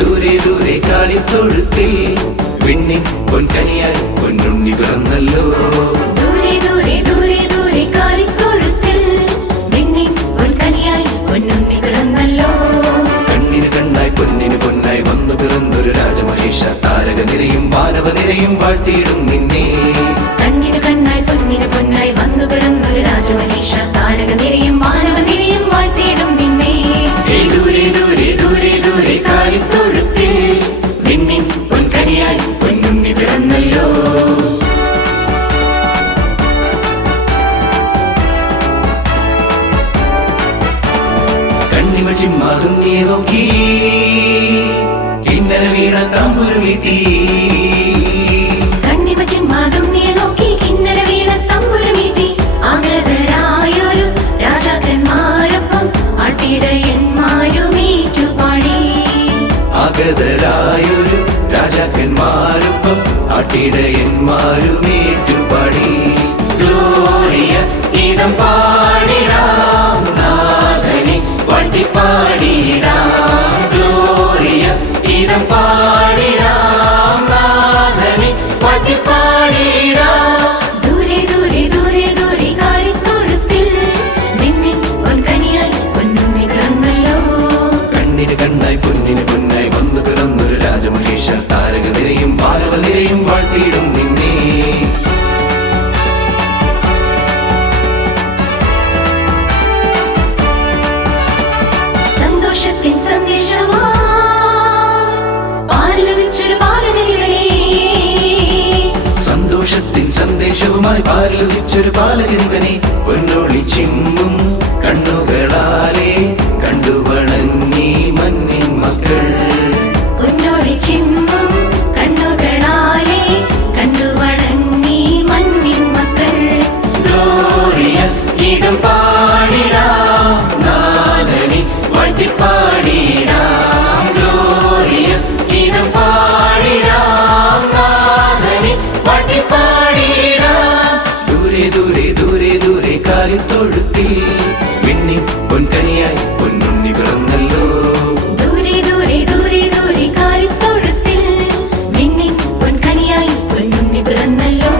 ദൂരെ ദൂരെ കാലിത്തൊഴുത്തിൽ വിണ്ണിൻ പൊൻകനിയായി പൊന്നുണ്ണി പിറന്നല്ലോ. ദൂരെ ദൂരെ ദൂരെ ദൂരെ കാലിത്തൊഴുത്തിൽ വിണ്ണിൻ പൊൻകനിയായി പൊന്നുണ്ണി പിറന്നല്ലോ. കണ്ണിന് കണ്ണായി പൊന്നിന് പൊന്നായി വന്നു പിറന്നൊരു രാജമഹേഷ താരകനിരയും വാനവനിരയും വാഴ്ത്തിയിടും നിന്നെ. കണ്ണിന് കണ്ണായി പൊന്നിന് പൊന്നായി വന്നു പിറന്നൊരു രാജമഹേഷ താരകനിരയും വാനവനിരയും വാഴ്ത്തിയിടും നിന്നെ. ദൂരെ ദൂരെ ദൂരെ ദൂരെ കാലിത്തൊഴുത്തിൽ വിണ്ണിൻ പൊൻകനിയായി പൊന്നുണ്ണി പിറന്നല്ലോ. കണ്ണിമ ചിമ്മാതുണ്ണിയെ നോക്കി കിന്നര വീണ തമ്പുരു വീട്ടി. കണ്ണിമ ചിമ്മാതുണ്ണിയെ നോക്കി കിന്നര വീണ തമ്പുരു വീട്ടി. ആഗതരായൊരു രാജാക്കന്മാരൊപ്പം ആട്ടിടയന്മാരുമേറ്റുപാടി. ആഗതരായൊരു രാജാക്കന്മാരൊപ്പം ആട്ടിടയന്മാരുമേറ്റുപാടി. ഗ്ലോറിയ ഗീതം പാടിടാം നാഥനെ വാഴ്ത്തിപ്പാടിടാം. ഗ്ലോറിയ ഗീതം പാടിടാം നാഥനെ വാഴ്ത്തിപ്പാടിടാം. ദൂരെ ദൂരെ ദൂരെ ദൂരെ കാലിത്തൊഴുത്തിൽ വിണ്ണിൻ പൊൻകനിയായി പൊന്നുണ്ണി പിറന്നല്ലോ. കണ്ണിന് കണ്ണായി പൊന്നിന് പൊന്നായി വന്നു പിറന്നൊരു രാജമഹേഷ താരകനിരയും വാനവനിരയും വാഴ്ത്തിയിടും നിന്നെ. സന്തോഷത്തിൻ സന്ദേശമായി പാലിലുദിച്ചൊരു ബാലകനിവനെ. സന്തോഷത്തിൻ സന്ദേശവുമായി പാലിലുദിച്ചൊരു ബാലകനിവനെ. പൊന്നോളി ചിമ്മും കണ്ണുകളാലെ കണ്ടുവണങ്ങി മണ്ണിൻ മക്കൾ. പൊന്നോടി ചിമ്മും കണ്ണുകളാലെ കണ്ടുവണങ്ങി മണ്ണിൻ മക്കൾ. ഗ്ലോറിയ ഗീതം പാടിടാം നാഥനെ വാഴ്ത്തിപ്പാടിടാം. ഗ്ലോറിയ ഗീതം പാടിടാം നാഥനെ വാഴ്ത്തിപ്പാടിടാം. ദൂരെ ദൂരെ ദൂരെ ദൂരെ കാലിത്തൊഴുത്തിൽ വിണ്ണിൻ പൊൻകനിയായി പൊന്നുണ്ണി പിറന്നല്ലോ. ദൂരെ ദൂരെ ദൂരെ ദൂരെ കാലിത്തൊഴുത്തിൽ വിണ്ണിൻ പൊൻകനിയായി പൊന്നുണ്ണി പിറന്നല്ലോ.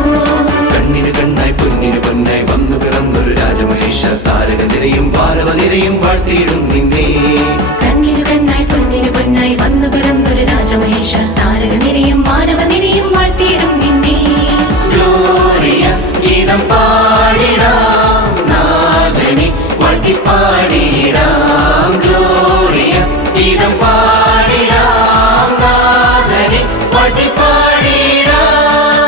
കണ്ണിന് കണ്ണായി പൊന്നിന് പൊന്നായി വന്നു പിറന്നൊരു രാജമഹേഷ താരകനിരയും വാനവനിരയും വാഴ്ത്തിയിടും നിന്നെ. കണ്ണിനു കണ്ണായി പൊന്നിനു പൊന്നായി വന്നു പിറന്നൊരു രാജമഹേഷ താരകനിരയും വാനവനിരയും വാഴ്ത്തിയിടും നിന്നെ. ഗ്ലോറിയ ഗീതം പാടിടാം നാഥനെ വാഴ്ത്തിപ്പാടിടാം.